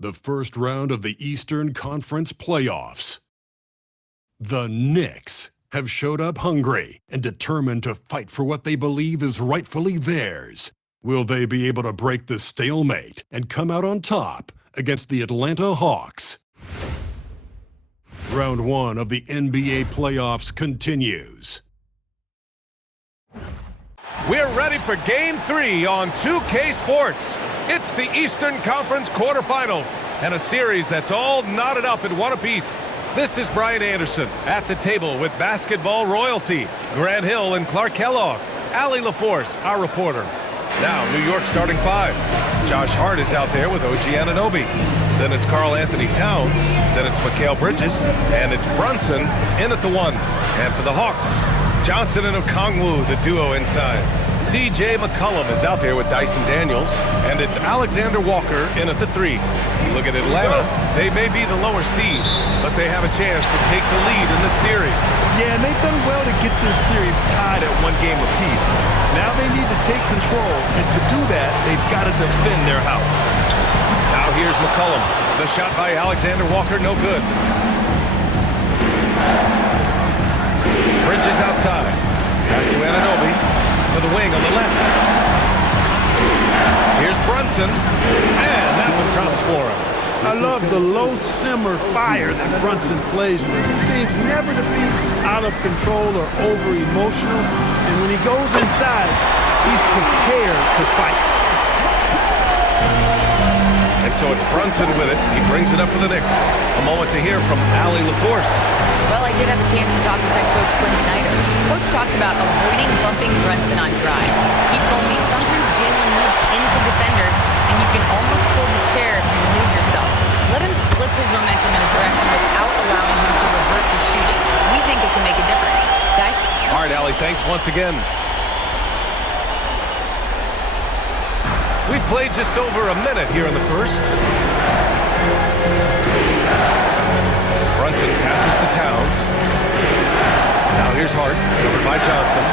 the first round of the Eastern Conference playoffs. The Knicks have showed up hungry and determined to fight for what they believe is rightfully theirs. Will they be able to break the stalemate and come out on top against the Atlanta Hawks? Round 1 of the NBA playoffs continues. We're ready for Game 3 on 2K Sports. It's the Eastern Conference quarterfinals and a series that's all knotted up in one apiece. This is Brian Anderson at the table with basketball royalty, Grant Hill and Clark Kellogg, Allie LaForce, our reporter. Now, New York starting 5. Josh Hart is out there with OG Anunoby. Then it's Karl Anthony Towns. Then it's Mikal Bridges. And it's Brunson in at the 1. And for the Hawks, Johnson and Okongwu, the duo inside. C.J. McCollum is out there with Dyson Daniels. And it's Alexander Walker in at the 3. Look at Atlanta. They may be the lower seed, but they have a chance to take the lead in the series. Yeah, and they've done well to get this series tied at 1 game apiece. Now they need to take control, and to do that, they've got to defend their house. Now here's McCollum. The shot by Alexander Walker, no good. Bridges outside. Pass to Anunoby. To the wing on the left. Here's Brunson. And that one drops for him. I love the low-simmer fire that Brunson plays with. He seems never to be out of control or over-emotional. And when he goes inside, he's prepared to fight. And so it's Brunson with it. He brings it up for the Knicks. A moment to hear from Allie LaForce. Well, I did have a chance to talk with head coach Quinn Snyder. Coach talked about avoiding bumping Brunson on drives. He told me sometimes Jalen moves into defenders, and you can almost pull the chair if you move yourself. Let him slip his momentum in a direction without allowing him to revert to shooting. We think it can make a difference. Guys? All right, Allie, thanks once again. We've played just over a minute here in the first. Brunson passes to Towns. Now here's Hart, covered by Johnson.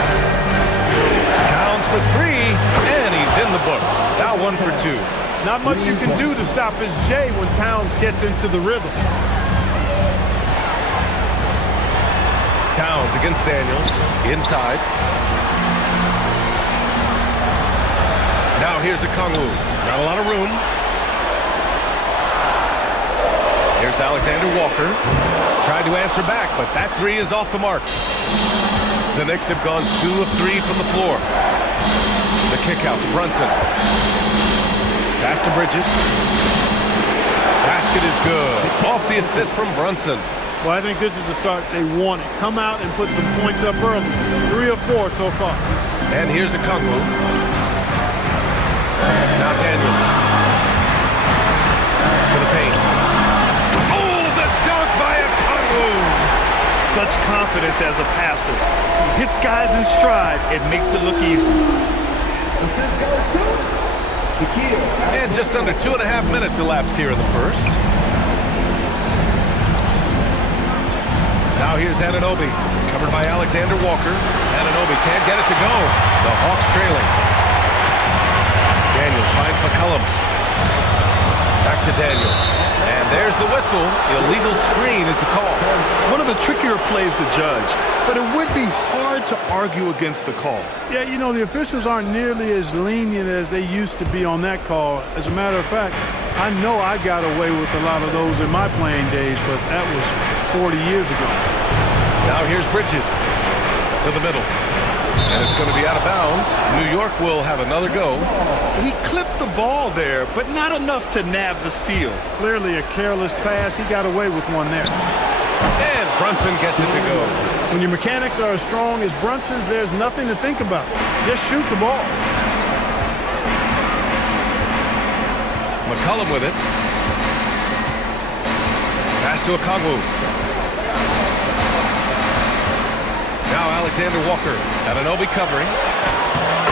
Towns for 3, and he's in the books. Now 1 for 2. Not much you can do to stop his J when Towns gets into the rhythm. Towns against Daniels, inside. Now here's Okongwu. Not a lot of room. Here's Alexander Walker. Tried to answer back, but that 3 is off the mark. The Knicks have gone 2 of 3 from the floor. The kick out to Brunson. Pass to Bridges. Basket is good. Off the assist from Brunson. Well, I think this is the start they wanted. Come out and put some points up early. 3 or 4 so far. And here's Okongwu. Now Daniels. To the paint. Oh, the dunk by Okongwu. Such confidence as a passer. He hits guys in stride. It makes it look easy. And just under 2.5 minutes elapsed here in the first. Now here's Anunoby, covered by Alexander Walker. Anunoby can't get it to go. The Hawks trailing. Daniels finds McCollum. Back to Daniels. And there's the whistle. Illegal screen is the call. One of the trickier plays to judge, but it would be hard to argue against the call. Yeah, you know, the officials aren't nearly as lenient as they used to be on that call. As a matter of fact, I know I got away with a lot of those in my playing days, but that was 40 years ago. Now here's Bridges to the middle. And it's going to be out of bounds. New York will have another go. He clipped the ball there, but not enough to nab the steal. Clearly a careless pass. He got away with one there. And Brunson gets it to go. When your mechanics are as strong as Brunson's, there's nothing to think about. Just shoot the ball. McCollum with it. Pass to Okongwu. Now Alexander Walker. Anunoby covering.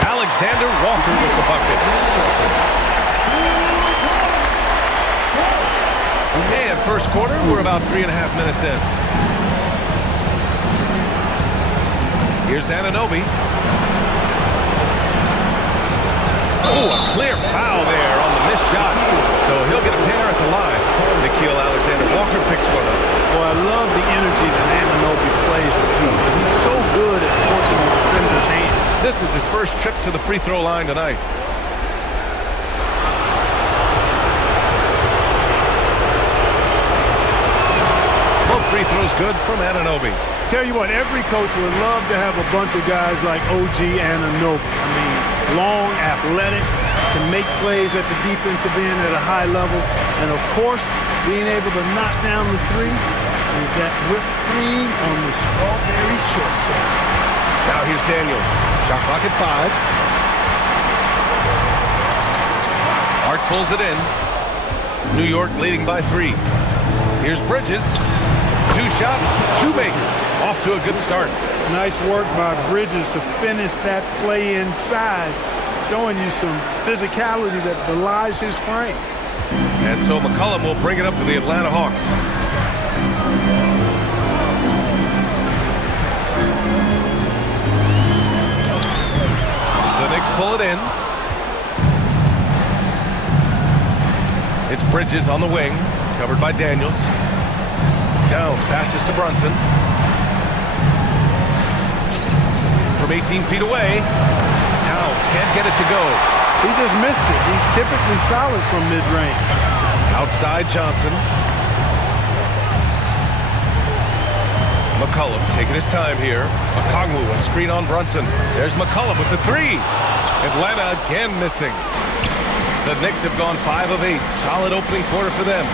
Alexander Walker with the bucket. And first quarter, we're about 3.5 minutes in. Here's Anunoby. Oh, a clear foul there on the missed shot. So he'll get a pair at the line. Nickeil Alexander-Walker picks one up. Well, I love the energy that Anunoby plays with him. He's so good at forcing the defender's hand. This is his first trip to the free throw line tonight. Both free throws good from Anunoby. Tell you what, every coach would love to have a bunch of guys like OG Anunoby. I mean, long, athletic, can make plays at the defensive end at a high level. And, of course, being able to knock down the three is that whipped cream on the strawberry shortcake. Now here's Daniels. Shot clock at 5. Hart pulls it in. New York leading by 3. Here's Bridges. 2 shots, 2 makes. Off to a good start. Nice work by Bridges to finish that play inside, showing you some physicality that belies his frame. And so McCollum will bring it up for the Atlanta Hawks. The Knicks pull it in. It's Bridges on the wing, covered by Daniels. Towns passes to Brunson. From 18 feet away, Towns can't get it to go. He just missed it. He's typically solid from mid-range. Outside Johnson. McCollum taking his time here. Okongwu, a screen on Brunson. There's McCollum with the 3. Atlanta again missing. The Knicks have gone 5 of 8. Solid opening quarter for them.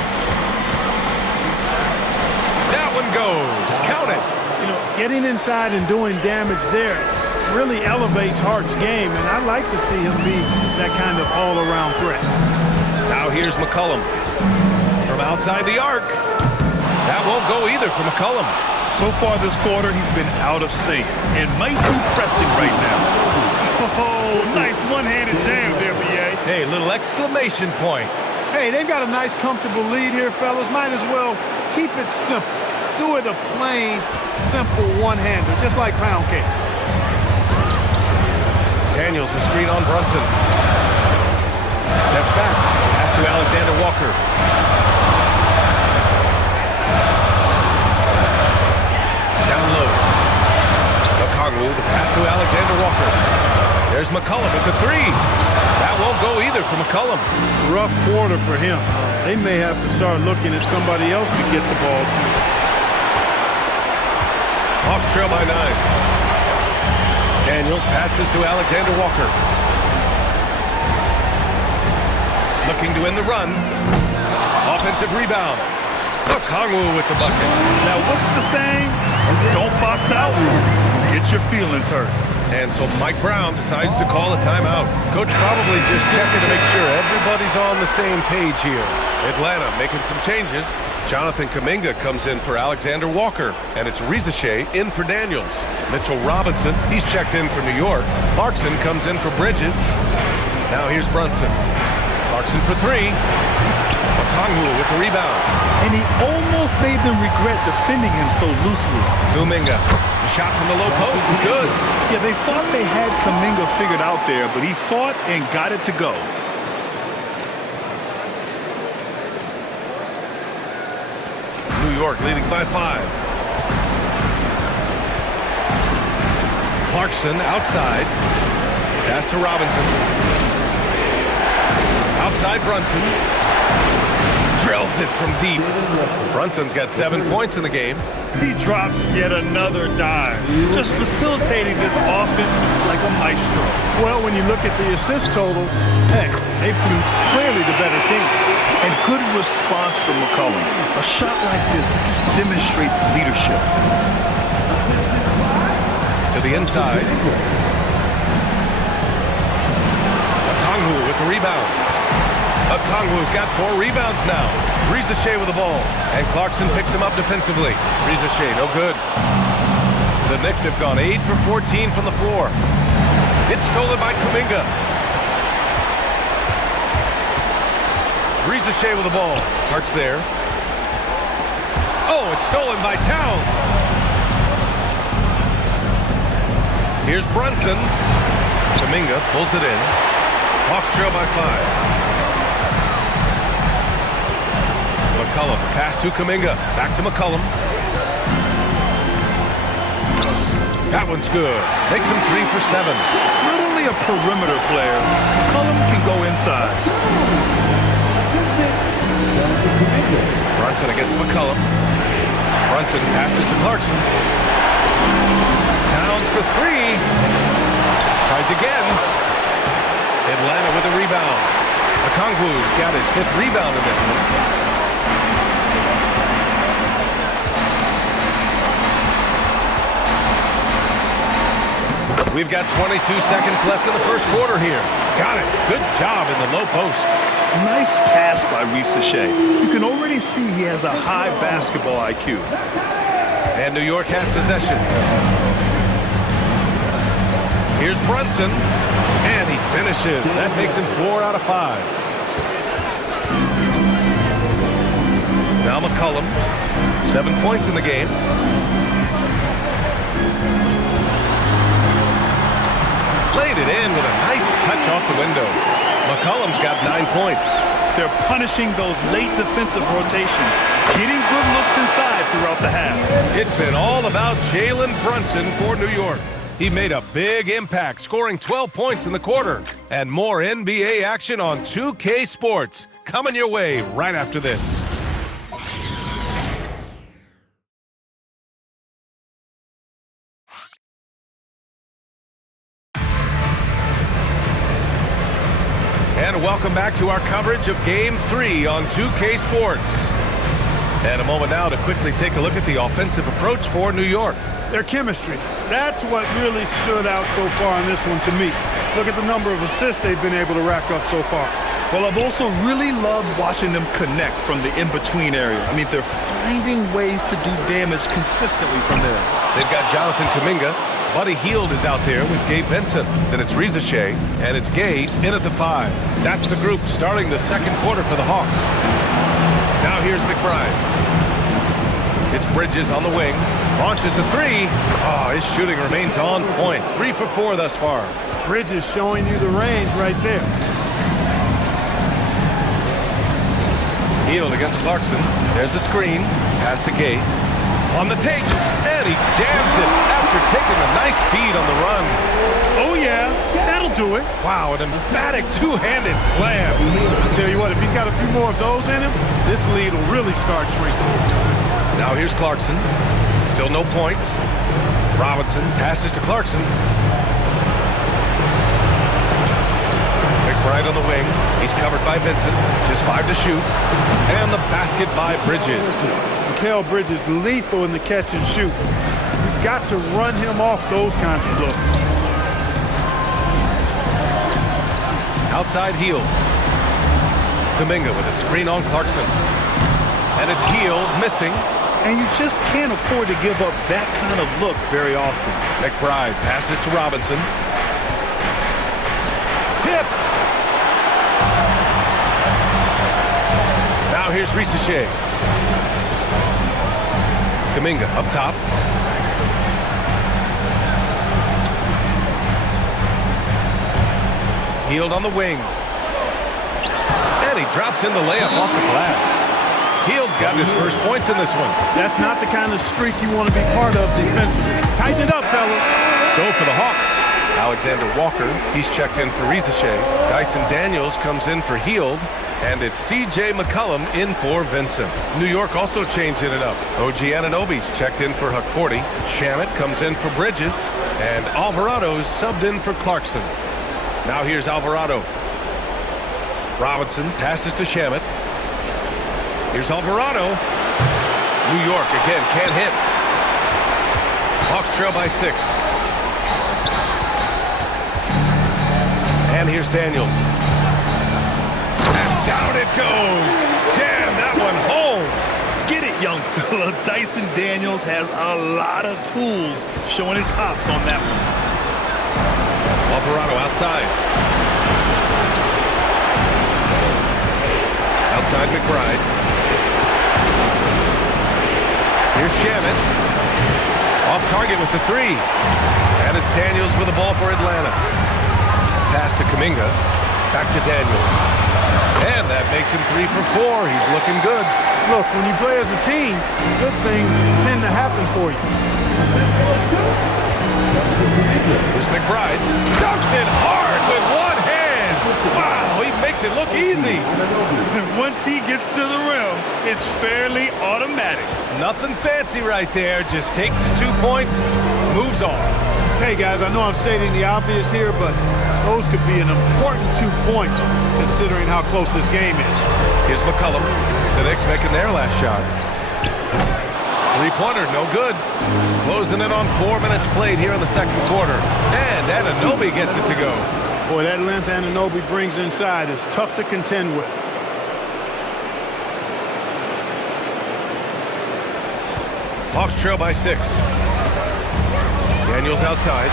That one goes. Count it. You know, getting inside and doing damage there really elevates Hart's game, and I'd like to see him be that kind of all-around threat. Now here's McCollum. From outside the arc. That won't go either for McCollum. So far this quarter, he's been out of sync and might be pressing right now. Oh, nice one-handed jam there, B.A. Hey, little exclamation point. Hey, they've got a nice, comfortable lead here, fellas. Might as well keep it simple. Do it a plain, simple one-hander, just like pound cake. Daniels, a screen on Brunson. Steps back. Pass to Alexander-Walker. Down low. Okongwu, the pass to Alexander-Walker. There's McCollum with the 3. That won't go either for McCollum. Rough quarter for him. They may have to start looking at somebody else to get the ball to. Hawks trail by 9. Daniels passes to Alexander-Walker. Looking to end the run. Offensive rebound. Okongwu with the bucket. Now, what's the saying? Don't box out. Get your feelings hurt. And so Mike Brown decides to call a timeout. Coach probably just checking to make sure everybody's on the same page here. Atlanta making some changes. Jonathan Kuminga comes in for Alexander-Walker, and it's Rizachet in for Daniels. Mitchell Robinson, he's checked in for New York. Clarkson comes in for Bridges. Now here's Brunson. Clarkson for 3. Okongwu with the rebound. And he almost made them regret defending him so loosely. Kuminga, the shot from the low post is good. Yeah, they thought they had Kuminga figured out there, but he fought and got it to go. New York leading by 5. Clarkson outside. Pass to Robinson. Outside Brunson. Drills it from deep. Brunson's got 7 points in the game. He drops yet another dime, just facilitating this offense like a maestro. Well, when you look at the assist totals, heck, they've been clearly the better team. And good response from McCollum. A shot like this just demonstrates leadership. To the inside. Okongwu with the rebound. Okongwu's got 4 rebounds now. Rizachet with the ball. And Clarkson picks him up defensively. Rizachet, no good. The Knicks have gone 8 for 14 from the floor. It's stolen by Kuminga. Rizachet with the ball. Hart's there. Oh, it's stolen by Towns. Here's Brunson. Kuminga pulls it in. Hawks trail by 5. McCollum. Pass to Kuminga. Back to McCollum. That one's good. Makes him 3 for 7. Not only a perimeter player, McCollum can go inside. Brunson against McCollum. Brunson passes to Clarkson. Towns for 3. Tries again. Atlanta with a rebound. Okongwu's got his 5th rebound in this one. We've got 22 seconds left in the first quarter here. Got it. Good job in the low post. Nice pass by Risache. You can already see he has a high basketball IQ. And New York has possession. Here's Brunson. And he finishes. That makes him 4 out of 5. Now McCollum. 7 points in the game. Played it in with a nice touch off the window. McCollum's got 9 points. They're punishing those late defensive rotations, getting good looks inside throughout the half. It's been all about Jalen Brunson for New York. He made a big impact, scoring 12 points in the quarter. And more NBA action on 2K Sports coming your way right after this. And welcome back to our coverage of Game 3 on 2K Sports. And a moment now to quickly take a look at the offensive approach for New York. Their chemistry. That's what really stood out so far in this one to me. Look at the number of assists they've been able to rack up so far. Well, I've also really loved watching them connect from the in-between area. I mean, they're finding ways to do damage consistently from there. They've got Jonathan Kuminga. Buddy Hield is out there with Gabe Vincent. Then it's Risache, and it's Gay in at the 5. That's the group starting the second quarter for the Hawks. Now here's McBride. It's Bridges on the wing. Launches a 3. Oh, his shooting remains on point. 3 for 4 thus far. Bridges showing you the range right there. Hield against Clarkson. There's a screen. Pass to Gay. On the take, and he jams it after taking a nice feed on the run. Oh, yeah. That'll do it. Wow, an emphatic two-handed slam. I'll tell you what, if he's got a few more of those in him, this lead will really start shrinking. Now here's Clarkson. Still no points. Robinson passes to Clarkson. McBride on the wing. He's covered by Vincent. Just 5 to shoot. And the basket by Bridges. Mikal Bridges lethal in the catch and shoot. You've got to run him off those kinds of looks. Outside Hield. Kuminga with a screen on Clarkson. And it's Hield missing. And you just can't afford to give up that kind of look very often. McBride passes to Robinson. Tipped. Now here's Risache. Kuminga up top. Hield on the wing. And he drops in the layup off the glass. Hield's got his first points in this one. That's not the kind of streak you want to be part of defensively. Tighten it up, fellas. So for the Hawks, Alexander Walker, he's checked in for Risache. Dyson Daniels comes in for Hield. And it's C.J. McCollum in for Vincent. New York also changing it up. OG Anunoby's checked in for Hukporti. Shamet comes in for Bridges. And Alvarado's subbed in for Clarkson. Now here's Alvarado. Robinson passes to Shamet. Here's Alvarado. New York again can't hit. Hawks trail by 6. And here's Daniels. And down it goes. Jam that one home. Get it, young fella. Dyson Daniels has a lot of tools, showing his hops on that one. Alvarado outside. Outside McBride. Here's Shamet. Off target with the 3. And it's Daniels with the ball for Atlanta. Pass to Kuminga. Back to Daniels. And that makes him 3 for 4. He's looking good. Look, when you play as a team, good things tend to happen for you. Here's McBride. Dunks it hard with one hand. Wow, he makes it look easy. Once he gets to the rim, it's fairly automatic. Nothing fancy right there. Just takes his 2 points, moves on. Hey, guys, I know I'm stating the obvious here, but those could be an important 2 points considering how close this game is. Here's McCollum. The Knicks making their last shot. Three-pointer, no good. Closing in on 4 minutes played here in the second quarter. And Anunoby gets it to go. Boy, that length Anunoby brings inside is tough to contend with. Hawks trail by 6. Daniels outside.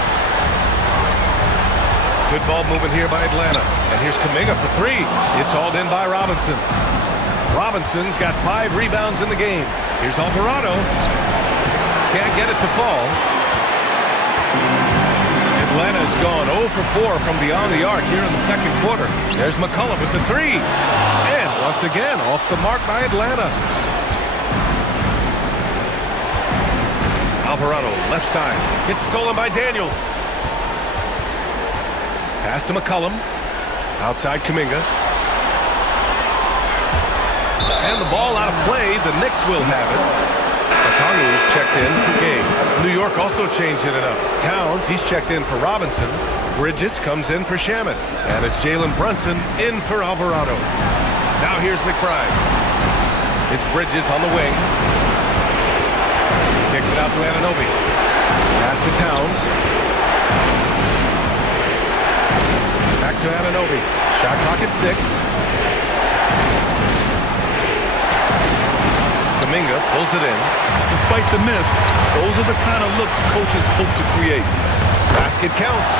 Good ball movement here by Atlanta. And here's Kuminga for 3. It's hauled in by Robinson. Robinson's got 5 rebounds in the game. Here's Alvarado. Can't get it to fall. Atlanta's gone 0 for 4 from beyond the arc here in the second quarter. There's McCollum with the 3. And once again, off the mark by Atlanta. Alvarado, left side. It's stolen by Daniels. Pass to McCollum. Outside Kuminga. And the ball out of play. The Knicks will have it. Okongwu's checked in for Gabe. New York also changing it up. Towns, he's checked in for Robinson. Bridges comes in for Shamet. And it's Jalen Brunson in for Alvarado. Now here's McBride. It's Bridges on the wing. Kicks it out to Anunoby. Pass to Towns. Back to Anunoby. Shot clock at 6. Kuminga pulls it in. Despite the miss, those are the kind of looks coaches hope to create. Basket counts.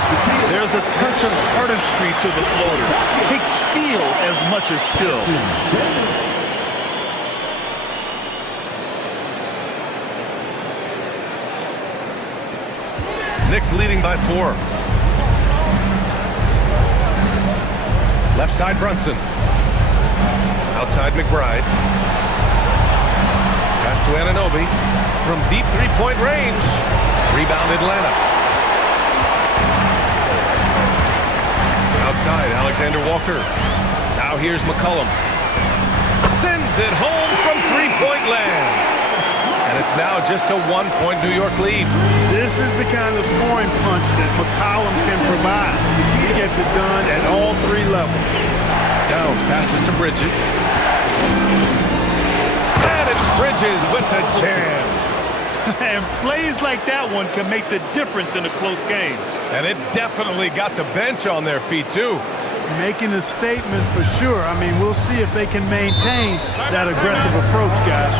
There's a touch of artistry to the floater. It takes feel as much as skill. Knicks leading by 4. Left side Brunson. Outside McBride. Pass to Anunoby. From deep three-point range. Rebound Atlanta. Outside Alexander Walker. Now here's McCollum. Sends it home from three-point land. And it's now just a 1-point New York lead. This is the kind of scoring punch that McCollum can provide. He gets it done at all 3 levels. Towns passes to Bridges. And it's Bridges with the jam. And plays like that one can make the difference in a close game. And it definitely got the bench on their feet, too. Making a statement for sure. I mean, we'll see if they can maintain that aggressive approach, guys.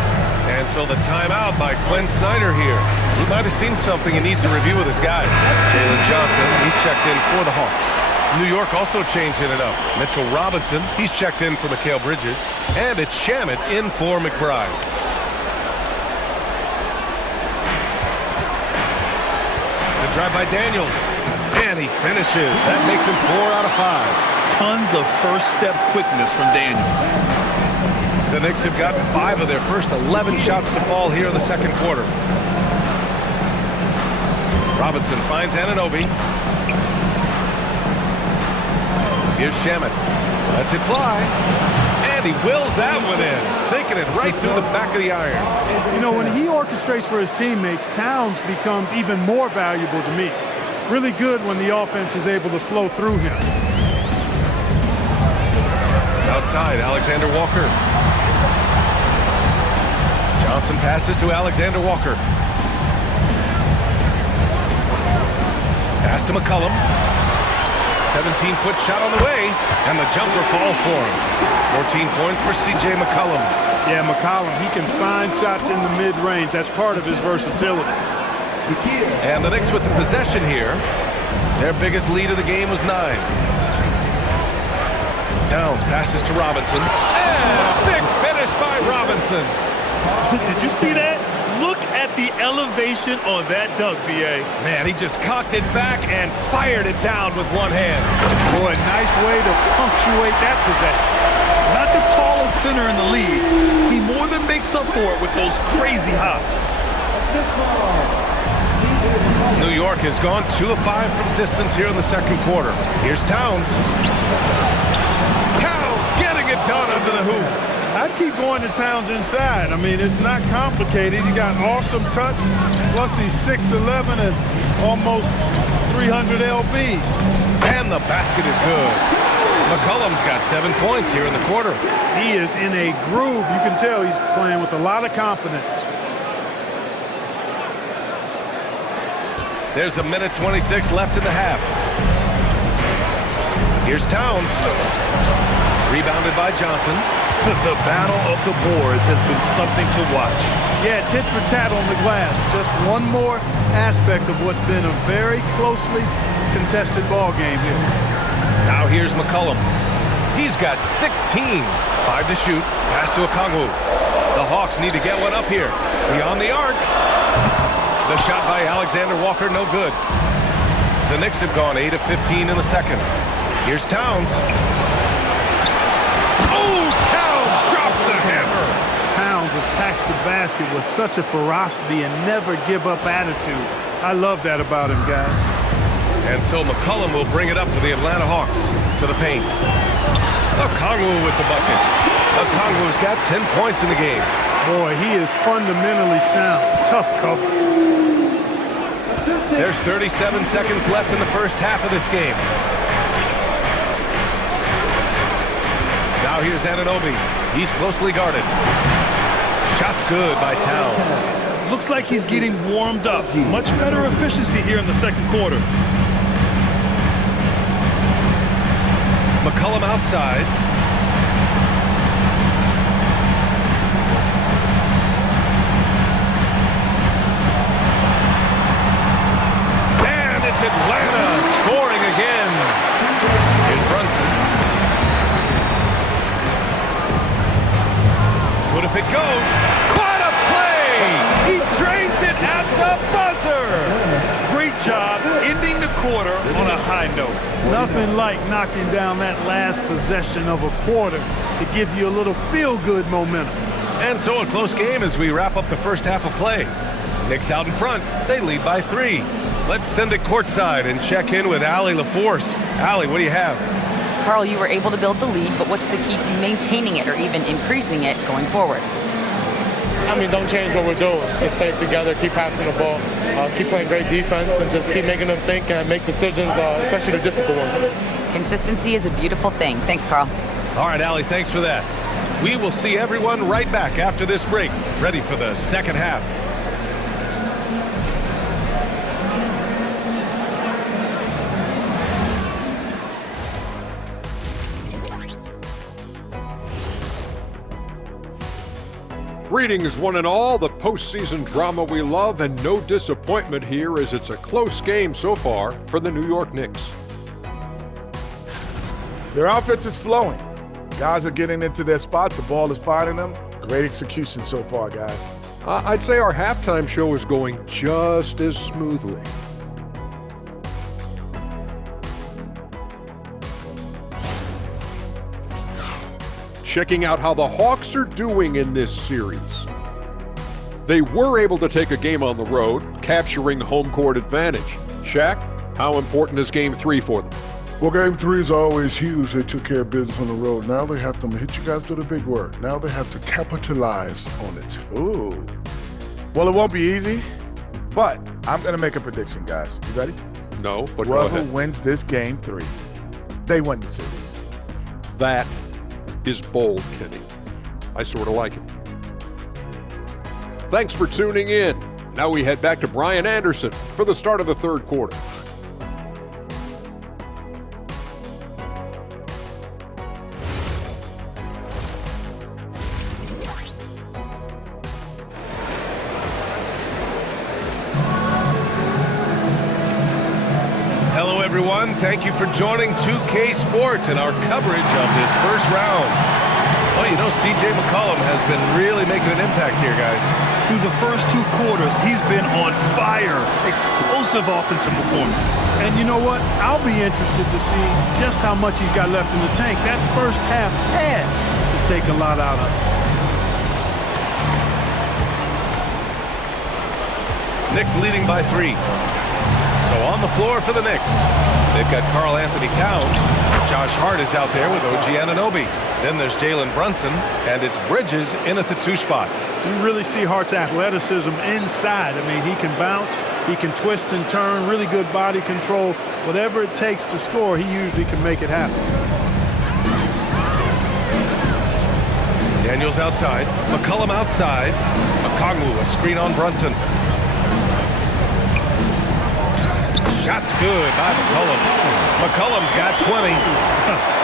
And so the timeout by Quinn Snyder here. He might have seen something he needs to review with his guys. Jalen Johnson, he's checked in for the Hawks. New York also changing it up. Mitchell Robinson, he's checked in for Mikal Bridges. And it's Shamet in for McBride. The drive by Daniels. And he finishes. That makes him 4 out of 5. Tons of first-step quickness from Daniels. The Knicks have gotten 5 of their first 11 shots to fall here in the second quarter. Robinson finds Anunoby. Here's Shamet. Lets it fly. And he wills that one in, sinking it right through the back of the iron. You know, when he orchestrates for his teammates, Towns becomes even more valuable to me. Really good when the offense is able to flow through him. Outside, Alexander Walker. Johnson passes to Alexander Walker. Pass to McCollum. 17-foot shot on the way, and the jumper falls for him. 14 points for C.J. McCollum. Yeah, McCollum, he can find shots in the mid-range. That's part of his versatility. And the Knicks with the possession here. Their biggest lead of the game was 9. Towns passes to Robinson. And a big finish by Robinson. Did you see that? Look at the elevation on that dunk, B.A. Man, he just cocked it back and fired it down with one hand. Boy, nice way to punctuate that possession. Not the tallest center in the league. He more than makes up for it with those crazy hops. New York has gone 2 of 5 from distance here in the second quarter. Here's Towns. Towns getting it done under the hoop. I'd keep going to Towns inside. I mean, it's not complicated. He got awesome touch, plus he's 6'11" and almost 300 lb. And the basket is good. McCollum's got 7 points here in the quarter. He is in a groove. You can tell he's playing with a lot of confidence. There's a minute 26 left in the half. Here's Towns. Rebounded by Johnson. The battle of the boards has been something to watch. Yeah, tit for tat on the glass. Just one more aspect of what's been a very closely contested ball game here. Now here's McCollum. He's got 16. 5 to shoot. Pass to Okongwu. The Hawks need to get one up here. Beyond the arc. The shot by Alexander Walker, no good. The Knicks have gone 8 of 15 in the second. Here's Towns. Oh, Towns drops the hammer. Towns attacks the basket with such a ferocity and never give up attitude. I love that about him, guys. And so McCollum will bring it up for the Atlanta Hawks to the paint. Okongwu with the bucket. Okongwu's got 10 points in the game. Boy, he is fundamentally sound. Tough cover. There's 37 seconds left in the first half of this game. Now here's Anunoby. He's closely guarded. Shot's good by Towns. Looks like he's getting warmed up. Much better efficiency here in the second quarter. McCollum outside. And it's Atlanta scoring again. Here's Brunson. What if it goes? What a play! He drains it at the buzzer! Great job ending the quarter on a high note. Nothing like knocking down that last possession of a quarter to give you a little feel-good momentum. And so a close game as we wrap up the first half of play. Knicks out in front. They lead by 3. Let's send it courtside and check in with Allie LaForce. Allie, what do you have? Carl, you were able to build the lead, but what's the key to maintaining it or even increasing it going forward? I mean, don't change what we're doing. Just stay together, keep passing the ball, keep playing great defense, and just keep making them think and make decisions, especially the difficult ones. Consistency is a beautiful thing. Thanks, Carl. All right, Allie, thanks for that. We will see everyone right back after this break, ready for the second half. Greetings, one and all. The postseason drama we love, and no disappointment here as it's a close game so far for the New York Knicks. Their offense is flowing. Guys are getting into their spot. The ball is finding them. Great execution so far, guys. I'd say our halftime show is going just as smoothly. Checking out how the Hawks are doing in this series. They were able to take a game on the road, capturing home court advantage. Shaq, how important is Game 3 for them? Well, Game 3 is always huge. They took care of business on the road. Now they have to hit you guys with a big word. Now they have to capitalize on it. Ooh. Well, it won't be easy, but I'm going to make a prediction, guys. You ready? No, but go Whoever ahead. wins this Game 3, they win the series. That is bold, Kenny. I sort of like it. Thanks for tuning in. Now we head back to Brian Anderson for the start of the third quarter. Hello, everyone. Thank you for joining 2K Sports and our coverage of this first round. Well, you know, C.J. McCollum has been really making an impact here, guys. Through the first 2 quarters, he's been on fire. Explosive offensive performance. And you know what? I'll be interested to see just how much he's got left in the tank. That first half had take a lot out of it. Knicks leading by 3. So on the floor for the Knicks, they've got Karl Anthony Towns. Josh Hart is out there with OG Anunoby. Then there's Jalen Brunson, and it's Bridges in at the 2 spot. You really see Hart's athleticism inside. I mean, he can bounce, he can twist and turn, really good body control. Whatever it takes to score, he usually can make it happen. Daniels outside, McCollum outside. Okongwu, a screen on Brunson. Shot's good by McCollum. McCollum's got 20.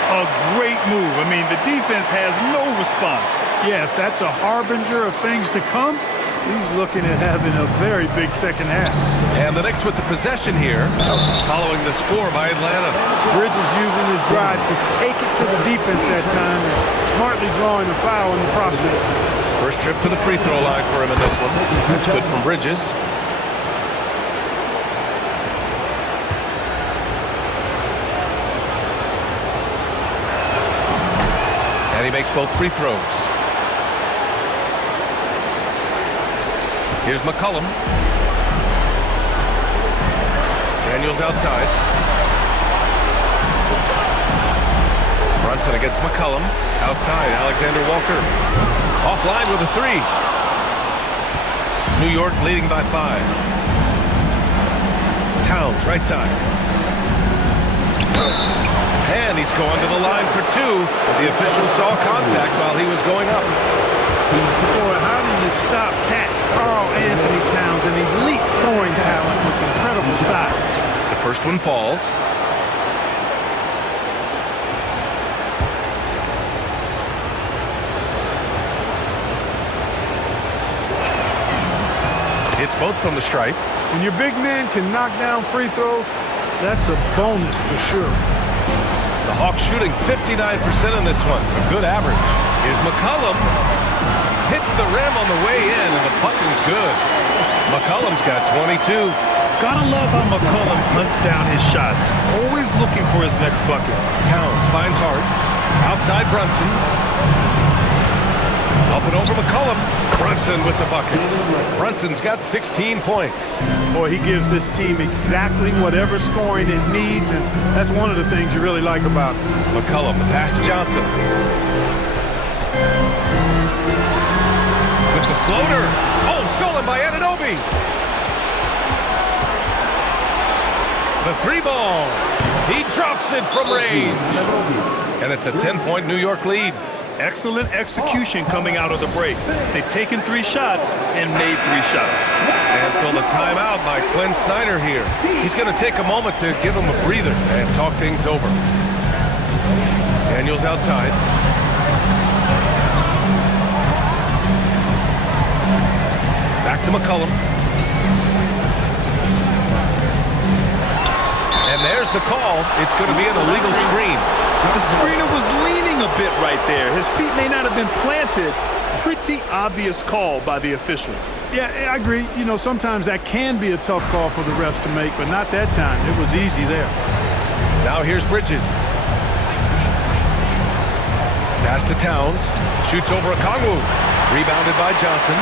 A great move. I mean, the defense has no response. Yeah, if that's a harbinger of things to come, he's looking at having a very big second half. And the Knicks with the possession here, following the score by Atlanta. Bridges using his drive to take it to the defense that time, and smartly drawing a foul in the process. First trip to the free throw line for him in this one. That's good from Bridges. And he makes both free throws. Here's McCollum. Daniels outside. Brunson against McCollum. Outside, Alexander Walker. Offline with a 3. New York leading by 5. Towns, right side. And he's going to the line for 2. The official saw contact while he was going up. Boy, how do you stop Karl Anthony Towns, an elite scoring talent with incredible size? The first one falls. Hits both from the stripe. When your big man can knock down free throws, that's a bonus for sure. The Hawks shooting 59% in this one. A good average. Is McCollum. Hits the rim on the way in, and the bucket's good. McCollum's got 22. Gotta love how McCollum hunts down his shots. Always looking for his next bucket. Towns finds Hart. Outside Brunson. Up and over McCollum. Brunson with the bucket. Brunson's got 16 points. Boy, he gives this team exactly whatever scoring it needs, and that's one of the things you really like about him. McCollum, the pass to Johnson. With the floater. Oh, stolen by Anunoby. The 3 ball. He drops it from range. And it's a 10-point New York lead. Excellent execution coming out of the break. They've taken 3 shots and made 3 shots. And so the timeout by Quinn Snyder here. He's going to take a moment to give him a breather and talk things over. Daniels outside. Back to McCollum. And there's the call. It's going to be an illegal screen. The screener was leaning a bit right there. His feet may not have been planted. Pretty obvious call by the officials. Yeah, I agree. You know, sometimes that can be a tough call for the refs to make, but not that time. It was easy there. Now here's Bridges. Pass to Towns. Shoots over Okongwu. Rebounded by Johnson.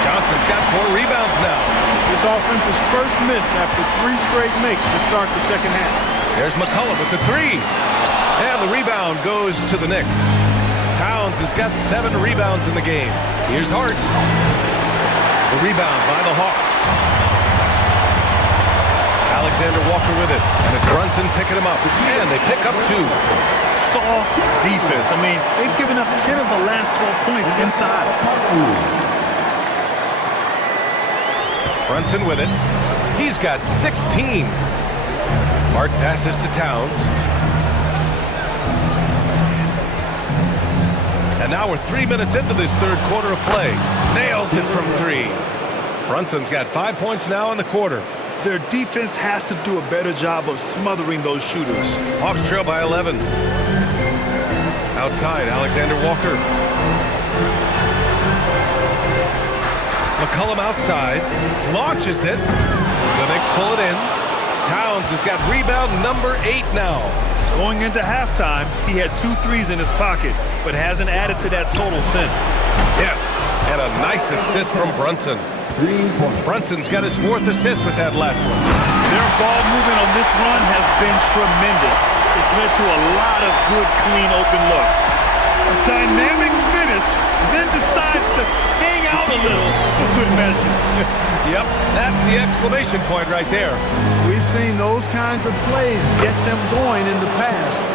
Johnson's got 4 rebounds now. This offense's first miss after 3 straight makes to start the second half. There's McCollum with the 3. And the rebound goes to the Knicks. Towns has got 7 rebounds in the game. Here's Hart. The rebound by the Hawks. Alexander Walker with it. And it's Brunson picking him up. And they pick up 2. Soft defense. I mean, they've given up 10 of the last 12 points inside. Brunson with it. He's got 16. Hart passes to Towns. And now we're 3 minutes into this third quarter of play. Nails it from 3. Brunson's got 5 points now in the quarter. Their defense has to do a better job of smothering those shooters. Hawks trail by 11. Outside, Alexander Walker. McCollum outside. Launches it. The Knicks pull it in. Towns has got rebound number 8 now. Going into halftime, he had 2 threes in his pocket, but hasn't added to that total since. Yes, and a nice assist from Brunson. Brunson's got his 4th assist with that last one. Their ball movement on this run has been tremendous. It's led to a lot of good, clean, open looks. A dynamic finish, then decides to hang out a little for good measure. Yep, that's the exclamation point right there. We've seen those kinds of plays get them going in the past.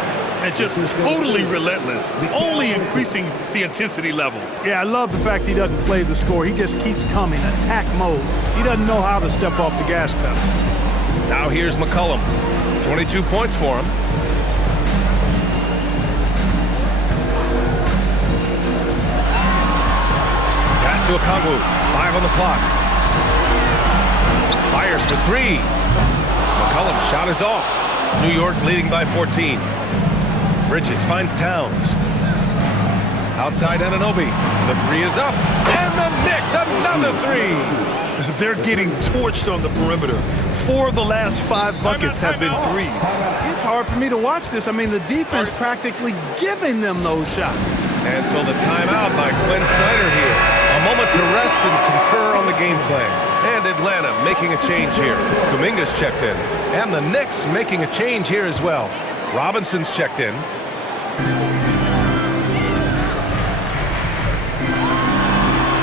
And just totally relentless, only increasing the intensity level. Yeah, I love the fact he doesn't play the score. He just keeps coming, attack mode. He doesn't know how to step off the gas pedal. Now here's McCollum. 22 points for him. Pass to Okongwu. 5 on the clock. Fires for 3. McCollum's shot is off. New York leading by 14. Bridges finds Towns. Outside Anunoby. The 3 is up. And the Knicks, another 3. They're getting torched on the perimeter. 4 of the last 5 buckets have been threes. It's hard for me to watch this. I mean, the defense practically giving them those shots. And so the timeout by Quinn Snyder here. A moment to rest and confer on the game plan. And Atlanta making a change here. Kuminga's checked in. And the Knicks making a change here as well. Robinson's checked in.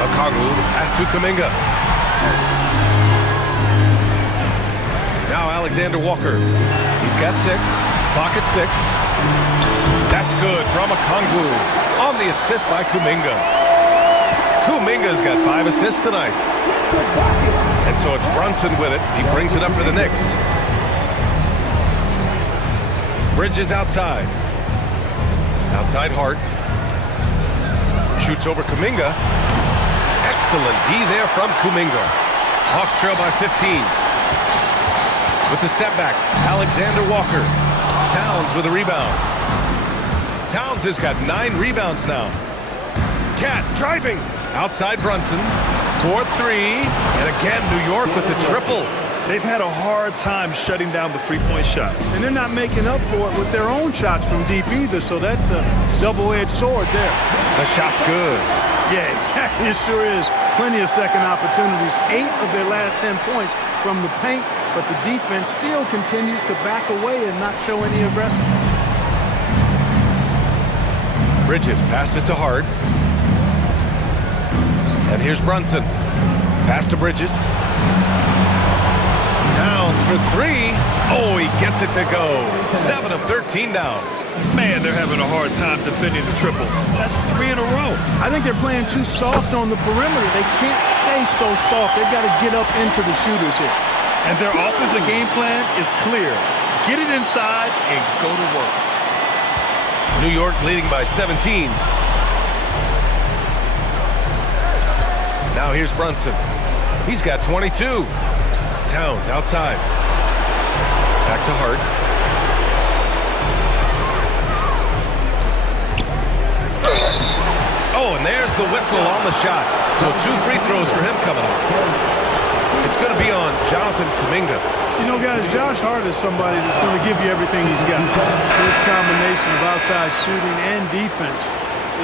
Okongwu, the pass to Kuminga. Now Alexander Walker. He's got 6. Clock at 6. That's good from Okongwu on the assist by Kuminga. Kuminga's got 5 assists tonight. And so it's Brunson with it. He brings it up for the Knicks. Bridges outside. Outside Hart. Shoots over Kuminga. Excellent D there from Kuminga. Hawks trail by 15. With the step back, Alexander Walker. Towns with a rebound. Towns has got 9 rebounds now. Cat driving. Outside Brunson. 4-3. And again, New York with the triple. They've had a hard time shutting down the three-point shot. And they're not making up for it with their own shots from deep either, so that's a double-edged sword there. The shot's good. Yeah, exactly. It sure is. Plenty of second opportunities. 8 of their last 10 points from the paint, but the defense still continues to back away and not show any aggression. Bridges passes to Hart. And here's Brunson. Pass to Bridges. Towns for 3. Oh, he gets it to go. 7 of 13 down. Man, they're having a hard time defending the triple. That's 3 in a row. I think they're playing too soft on the perimeter. They can't stay so soft. They've got to get up into the shooters here. And their offensive game plan is clear. Get it inside and go to work. New York leading by 17. Now here's Brunson. He's got 22. Towns outside. Back to Hart. Oh, and there's the whistle on the shot. So 2 free throws for him coming up. It's going to be on Jonathan Kuminga. You know, guys, Josh Hart is somebody that's going to give you everything he's got. His combination of outside shooting and defense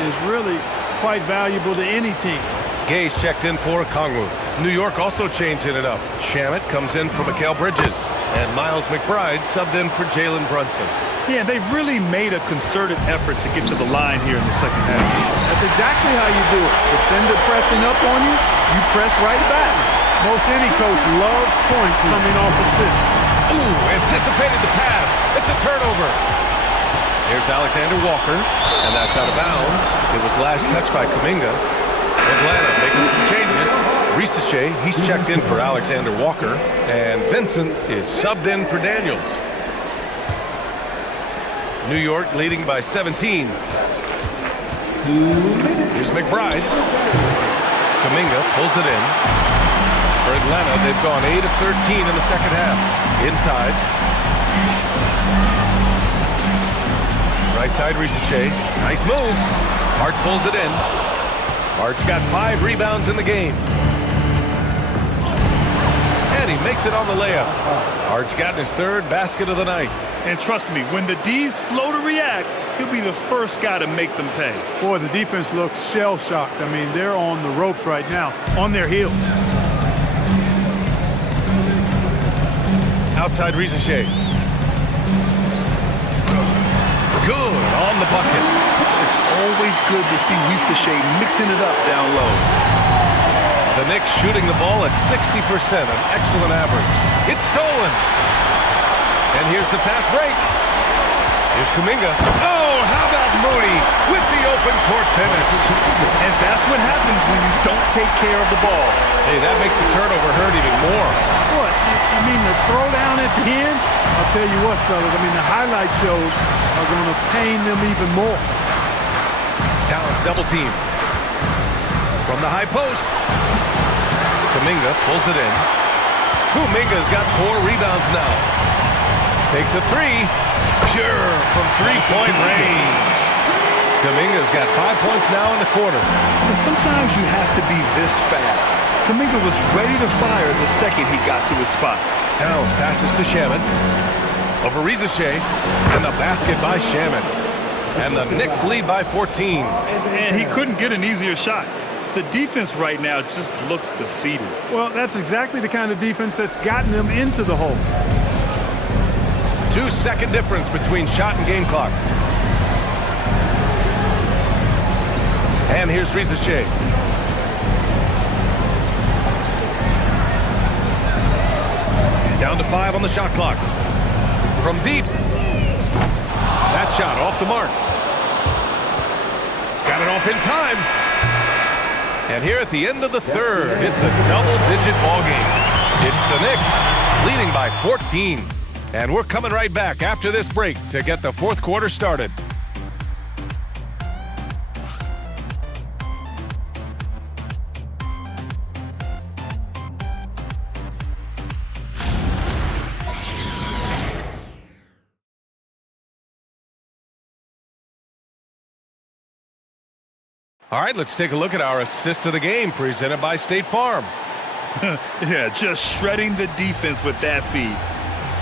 is really quite valuable to any team. Gay's checked in for Okongwu. New York also changing it up. Shamet comes in for Mikal Bridges. And Miles McBride subbed in for Jalen Brunson. Yeah, they've really made a concerted effort to get to the line here in the second half. That's exactly how you do it. Defender pressing up on you, you press right back. Most any coach loves points coming off assists. Ooh, anticipated the pass. It's a turnover. Here's Alexander Walker, and that's out of bounds. It was last touched by Kuminga. Atlanta making some changes. Risache, he's checked in for Alexander Walker, and Vincent is subbed in for Daniels. New York leading by 17. Here's McBride. Kuminga pulls it in. For Atlanta, they've gone 8 of 13 in the second half. Inside. Right side, Risache. Nice move. Hart pulls it in. Hart's got 5 rebounds in the game. And and he makes it on the layup. Hart's gotten his third basket of the night. And trust me, when the D's slow to react, he'll be the first guy to make them pay. Boy, the defense looks shell-shocked. I mean, they're on the ropes right now, on their heels. Outside Rizachet. Good on the bucket. It's always good to see Rizachet mixing it up down low. The Knicks shooting the ball at 60%, an excellent average. It's stolen. And here's the fast break. Here's Kuminga. Oh, how about Moody with the open court finish? And that's what happens when you don't take care of the ball. Hey, that makes the turnover hurt even more. What? You mean the throwdown at the end? I'll tell you what, fellas. I mean, the highlight shows are going to pain them even more. Towns double team. From the high post. Kuminga pulls it in. Kuminga's got 4 rebounds now. Takes a 3. Pure from three-point range. Kuminga's got 5 points now in the quarter. And sometimes you have to be this fast. Kuminga was ready to fire the second he got to his spot. Towns passes to Shaman. Over Rizachet. And the basket by Shaman. And the Knicks lead by 14. And he couldn't get an easier shot. The defense right now just looks defeated. Well, that's exactly the kind of defense that's gotten them into the hole. 2-second difference between shot and game clock. And here's Rizachet. Down to 5 on the shot clock. From deep. That shot off the mark. Got it off in time. And here at the end of the third, it's a double-digit ball game. It's the Knicks leading by 14. And we're coming right back after this break to get the fourth quarter started. All right, let's take a look at our assist of the game presented by State Farm. Yeah, just shredding the defense with that feed.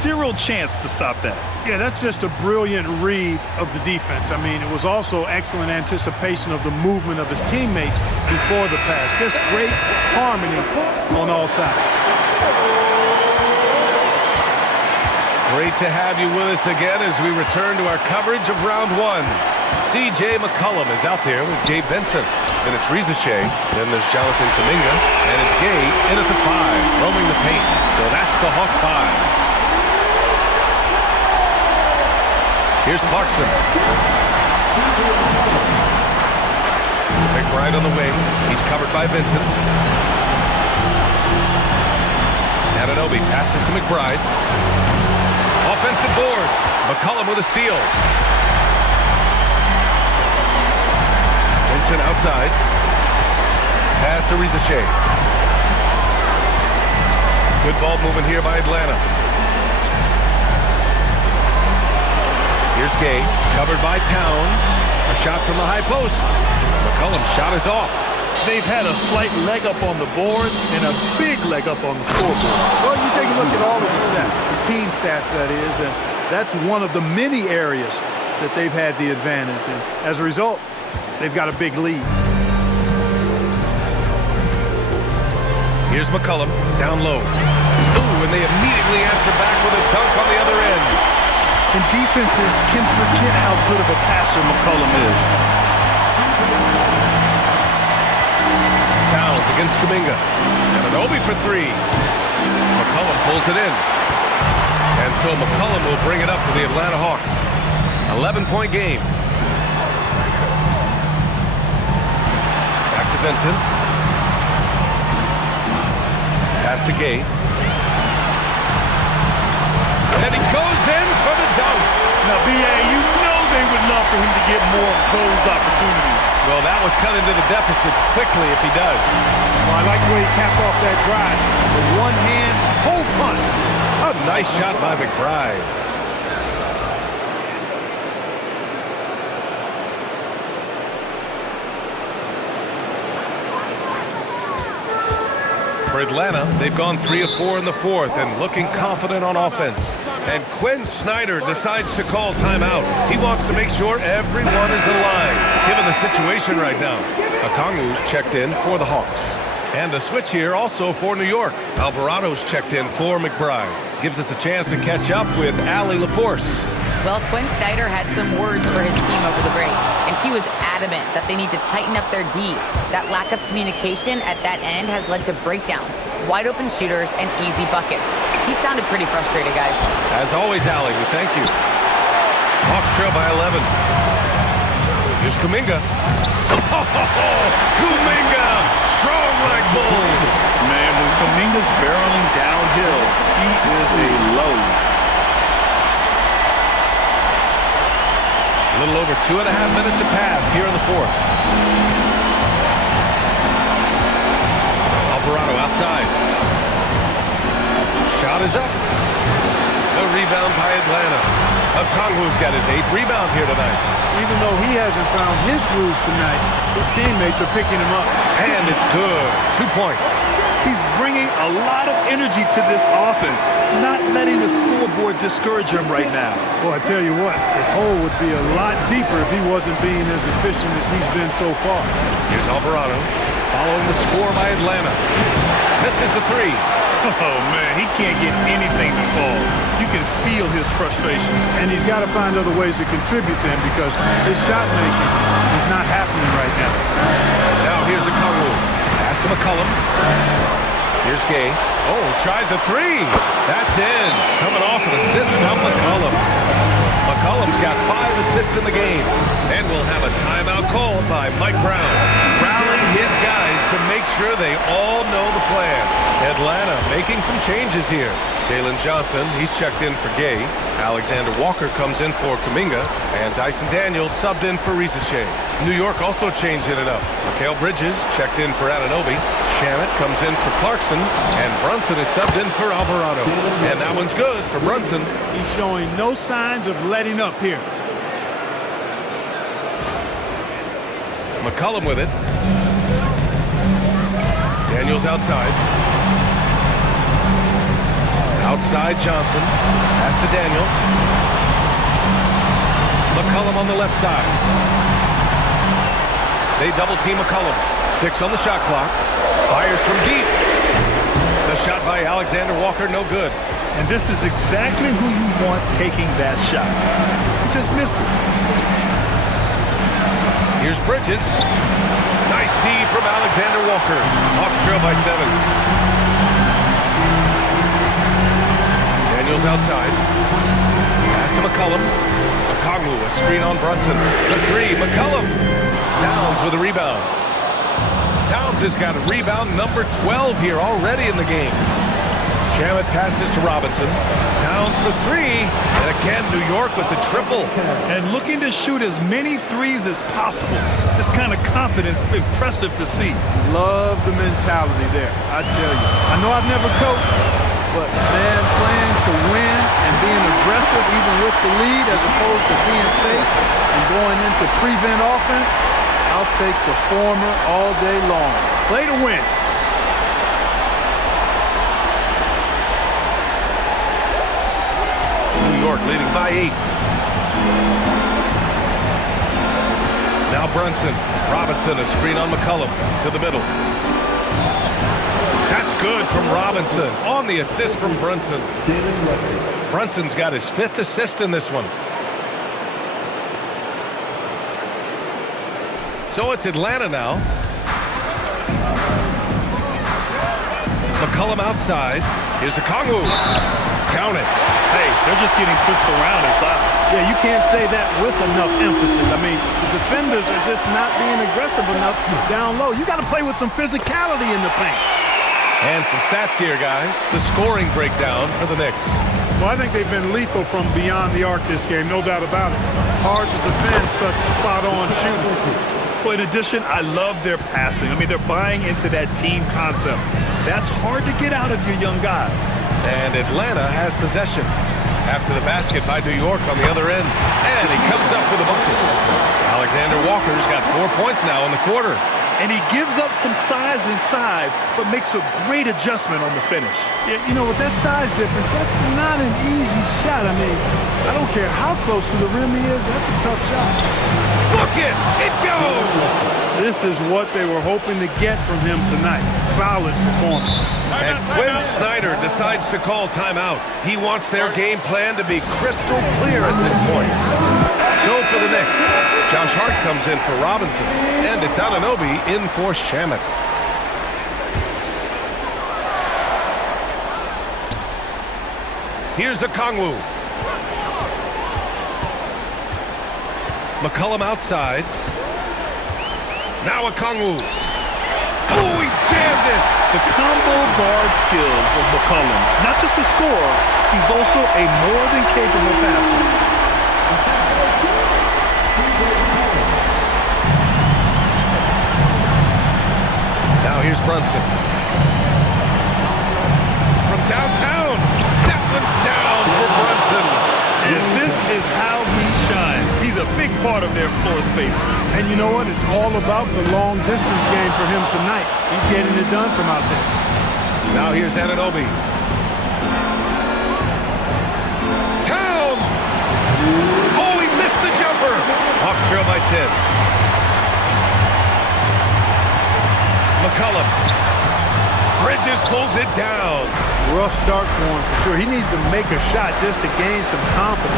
0 chance to stop that. Yeah, that's just a brilliant read of the defense. I mean, it was also excellent anticipation of the movement of his teammates before the pass. Just great harmony on all sides. Great to have you with us again as we return to our coverage of round 1. C.J. McCollum is out there with Gabe Vincent. Then it's Rizachet. Then there's Jonathan Kuminga. And it's Gay in at the 5, roaming the paint. So that's the Hawks 5. Here's Clarkson. McBride on the wing. He's covered by Vincent. Anunoby passes to McBride. Offensive board. McCollum with a steal. Vincent outside. Pass to Rizachet. Good ball movement here by Atlanta. Here's Gay, covered by Towns. A shot from the high post. McCollum's shot is off. They've had a slight leg up on the boards and a big leg up on the scoreboard. Well, you take a look at all of the stats, the team stats, that is, and that's one of the many areas that they've had the advantage. And as a result, they've got a big lead. Here's McCollum, down low. Ooh, and they immediately answer back with a dunk on the other end. And defenses can forget how good of a passer McCollum is. Towns against Kuminga. Anunoby for 3. McCollum pulls it in. And so McCollum will bring it up for the Atlanta Hawks. 11-point game. Back to Vincent. Pass to Gay. And he goes in for the dunk. Now, B.A., you know they would love for him to get more of those opportunities. Well, that would cut into the deficit quickly if he does. Well, I like the way he capped off that drive. The one-hand hole punch. A nice shot by McBride. For Atlanta, they've gone 3 of 4 in the fourth and looking confident on offense. And Quinn Snyder decides to call timeout. He wants to make sure everyone is aligned, given the situation right now. Okongwu's checked in for the Hawks. And a switch here also for New York. Alvarado's checked in for McBride. Gives us a chance to catch up with Allie LaForce. Well, Quinn Snyder had some words for his team over the break, and he was adamant that they need to tighten up their D. That lack of communication at that end has led to breakdowns, wide open shooters, and easy buckets. He sounded pretty frustrated, guys. As always, Allie, we thank you. Hawks trail by 11. Here's Kuminga. Kuminga! Strong like bull. Man, when Kuminga's barreling downhill, he is a load. A little over 2.5 minutes have passed here in the fourth. Alvarado outside. Shot is up. The rebound by Atlanta. Okongwu's got his 8th rebound here tonight. Even though he hasn't found his groove tonight, his teammates are picking him up. And it's good. 2 points. He's bringing a lot of energy to this offense, not letting the scoreboard discourage him right now. Well, I tell you what, the hole would be a lot deeper if he wasn't being as efficient as he's been so far. Here's Alvarado, following the score by Atlanta. Misses the 3. Oh, man, he can't get anything to fall. You can feel his frustration. And he's got to find other ways to contribute then because his shot making is not happening right now. Now here's Okongwu. Pass to McCollum. Here's Gay. Oh, tries a 3. That's in. Coming off an assist from McCollum. McCollum's got 5 assists in the game. And we'll have a timeout called by Mike Brown, rallying his guys to make sure they all know the plan. Atlanta making some changes here. Jalen Johnson, he's checked in for Gay. Alexander Walker comes in for Kuminga. And Dyson Daniels subbed in for Risache. New York also changing it up. Mikal Bridges checked in for Anunoby. Shamet comes in for Clarkson. And Brunson is subbed in for Alvarado. And that one's good for Brunson. He's showing no signs of letting up here. McCollum with it. Daniels outside. Outside Johnson. Pass to Daniels. McCollum on the left side. They double team McCollum. 6 on the shot clock. Fires from deep. The shot by Alexander Walker, no good. And this is exactly who you want taking that shot. He just missed it. Here's Bridges. Nice D from Alexander Walker. Hawks trail by 7. Daniels outside. Pass to McCollum. Okongwu, a screen on Brunson. The 3, McCollum. Towns with a rebound. Towns has got a rebound number 12 here already in the game. Shamet passes to Robinson. Towns for 3. And again, New York with the triple. And looking to shoot as many threes as possible. This kind of confidence, impressive to see. Love the mentality there, I tell you. I know I've never coached, but man, playing to win and being aggressive even with the lead as opposed to being safe and going into prevent offense, I'll take the former all day long. Play to win. New York leading by 8. Now Brunson. Robinson, a screen on McCollum to the middle. That's good from Robinson on the assist from Brunson. Brunson's got his 5th assist in this one. So it's Atlanta now. McCollum outside. Here's Okongwu. Count it. Hey, they're just getting pushed around inside. Yeah, you can't say that with enough emphasis. I mean, the defenders are just not being aggressive enough down low. You got to play with some physicality in the paint. And some stats here, guys. The scoring breakdown for the Knicks. Well, I think they've been lethal from beyond the arc this game, no doubt about it. Hard to defend such spot-on shooting. Well, in addition, I love their passing. I mean, they're buying into that team concept. That's hard to get out of your young guys. And Atlanta has possession. After the basket by New York on the other end. And he comes up with a bucket. Alexander Walker's got 4 points now in the quarter. And he gives up some size inside, but makes a great adjustment on the finish. Yeah, you know, with that size difference, that's not an easy shot. I mean, I don't care how close to the rim he is, that's a tough shot. Look it! It goes! This is what they were hoping to get from him tonight. Solid performance. And Quinn Snyder decides to call timeout. He wants their game plan to be crystal clear at this point. So for the Knicks, Josh Hart comes in for Robinson, and it's Anunoby in for Shamet. Here's Okongwu. McCollum outside. Now Okongwu. Oh, he jammed it! The combo guard skills of McCollum, not just a scorer, he's also a more than capable passer. Now here's Brunson. From downtown, that one's down for Brunson. And this is how he shines. He's a big part of their floor space. And you know what? It's all about the long distance game for him tonight. He's getting it done from out there. Now here's Anunoby. Towns! Oh, he missed the jumper! Hawks trail by 10. McCollum. Bridges pulls it down. Rough start for him for sure. He needs to make a shot just to gain some confidence.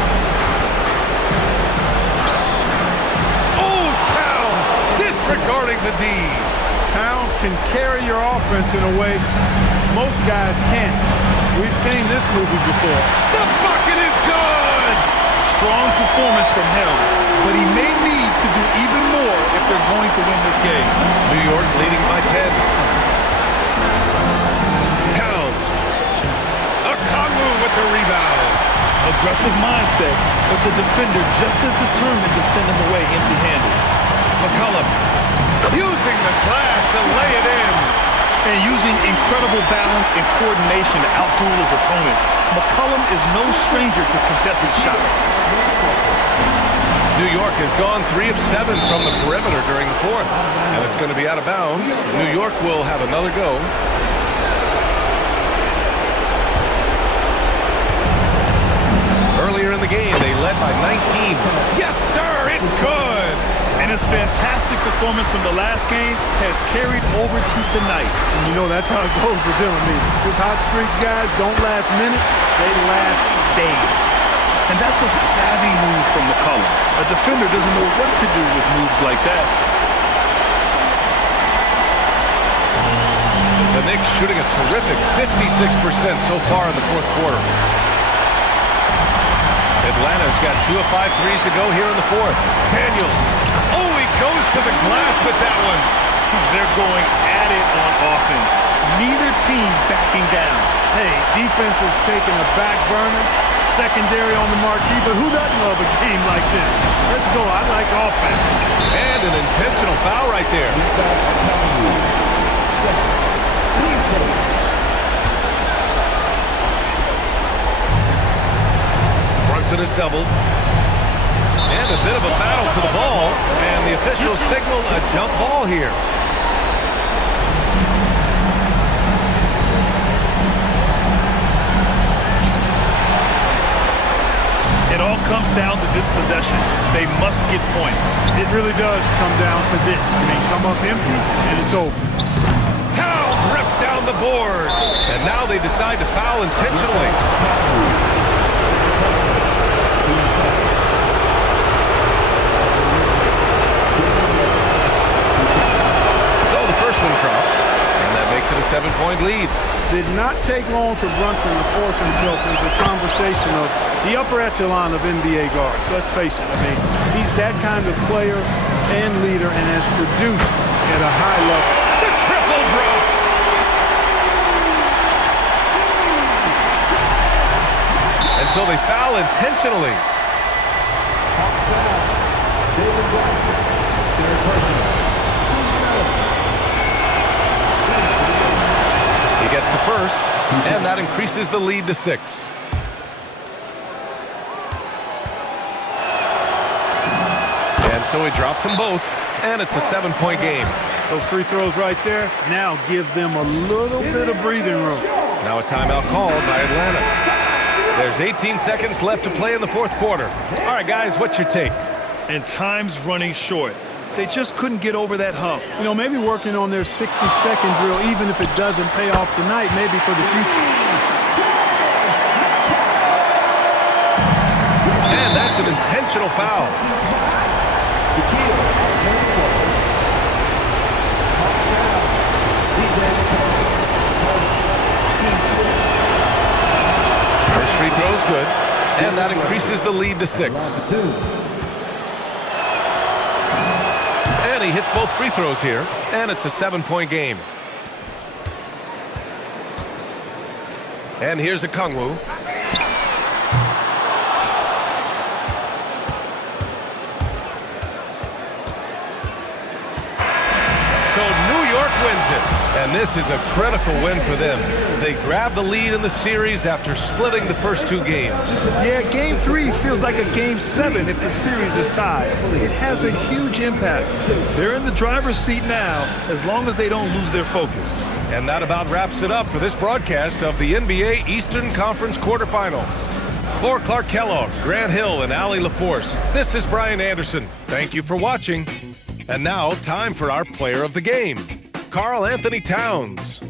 Oh, Towns! Disregarding the D. Towns can carry your offense in a way most guys can't. We've seen this movie before. The bucket is good! Strong performance from him, but he may need to do even more if they're going to win this game. New York leading by 10. Towns. Okongwu with the rebound. Aggressive mindset, but the defender just as determined to send him away empty-handed. McCollum using the glass to lay it in. And using incredible balance and coordination to outduel his opponent. McCollum is no stranger to contested shots. New York has gone 3 of 7 from the perimeter during the fourth. And it's going to be out of bounds. New York will have another go. Earlier in the game, they led by 19. Yes, sir, it's good! And his fantastic performance from the last game has carried over to tonight. And you know, that's how it goes with him. I mean, his hot streaks, guys, don't last minutes. They last days. And that's a savvy move from McCollum. A defender doesn't know what to do with moves like that. The Knicks shooting a terrific 56% so far in the fourth quarter. Atlanta's got 2 of 5 threes to go here in the fourth. Daniels. Oh, he goes to the glass with that one. They're going at it on offense. Neither team backing down. Hey, defense is taking a back burner. Secondary on the marquee, but who doesn't love a game like this? Let's go. I like offense. And an intentional foul right there. Brunson is doubled. And a bit of a battle for the ball. And the officials signal a jump ball here. It all comes down to this possession. They must get points. It really does come down to this. I mean, come up empty, and it's over. Towns rips down the board. And now they decide to foul intentionally. So the first one drops, and that makes it a 7-point lead. Did not take long for Brunson to force himself into the conversation of the upper echelon of NBA guards. Let's face it, I mean, he's that kind of player and leader and has produced at a high level. The triple drops! And so they foul intentionally. He gets the first, and that increases the lead to 6. And so he drops them both, and it's a 7-point game. Those free throws right there now give them a little bit of breathing room. Now a timeout called by Atlanta. There's 18 seconds left to play in the fourth quarter. All right, guys, what's your take? And time's running short. They just couldn't get over that hump. You know, maybe working on their 60-second drill, even if it doesn't pay off tonight, maybe for the future. And that's an intentional foul. First free throw is good, and that increases the lead to 6. And he hits both free throws here, and it's a 7-point game. And here's Okongwu. So New York wins it, and this is a critical win for them. They grab the lead in the series after splitting the first 2 games. Yeah, Game 3 feels like a Game 7 if the series is tied. It has a huge impact. They're in the driver's seat now, as long as they don't lose their focus. And that about wraps it up for this broadcast of the NBA Eastern Conference quarterfinals. For Clark Kellogg, Grant Hill, and Allie LaForce, this is Brian Anderson. Thank you for watching. And now, time for our player of the game, Karl Anthony Towns.